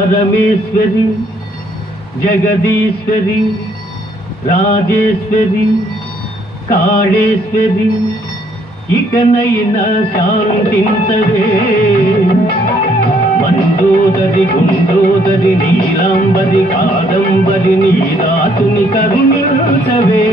పరమేశ్వరి జగదీశ్వరి రాజేశ్వరి కాళేశ్వరి ఇకనైనా శాంతింతవే మందోదరి గుండోదరి నీలాంబరి కాదంబరి నీరాతుని కరుణించవే.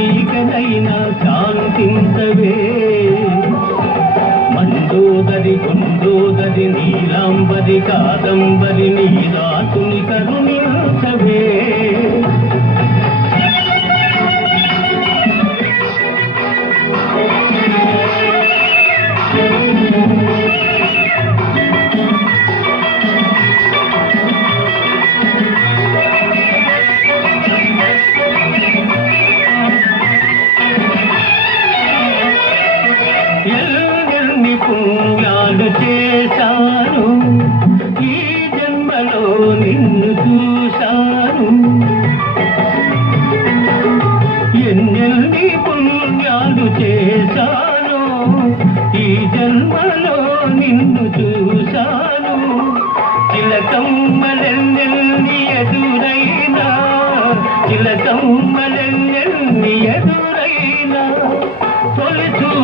నీకనైనా ఇకనైనా శాంతించవే. మందోదరి గుండోదరి నీలాంబరి కాదంబరి నీ రాతుని కరుణించవే. నిన్ను చూశాను. ఎన్నెన్ని పుణ్యాలు చేశాను ఈ జన్మలో నిన్ను చూశాను. చిలకమ్మలెన్నెల్ని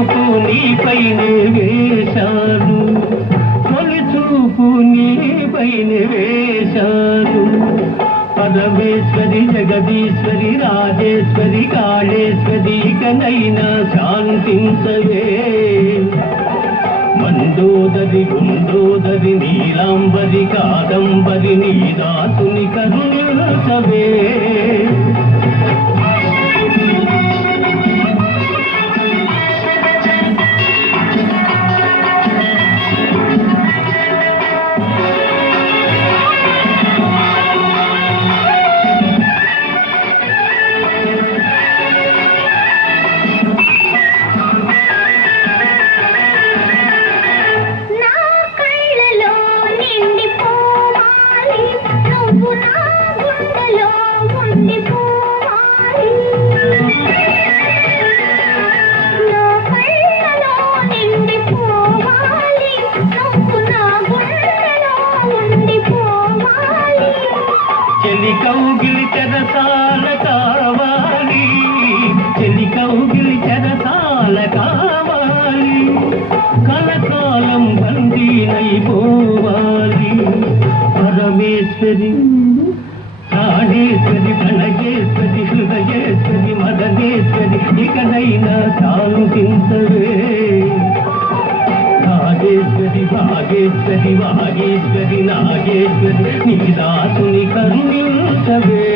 చూపు నీపైనే వేశాను. తొలి చూపు నీపైనే వేశాను. పరమేశ్వరి జగదీశ్వరి రాజేశ్వరి కాళేశ్వరి కనైనా శాంతించవే. మందోదరి గుండోదరి నీలాంబరి కాదంబరి నీ నీదాసుని కరుణించవే. అయిపోవాలి పరమేశ్వరి ప్రాణేశ్వరి ప్రణగేశ్వరి హృదయేశ్వరి మదనేశ్వరి ఇకనైనా శాంతించవే రాజేశ్వరి భాగేశ్వరి వాగేశ్వరి నాగేశ్వరి నీ దాసుని కరుణించవే.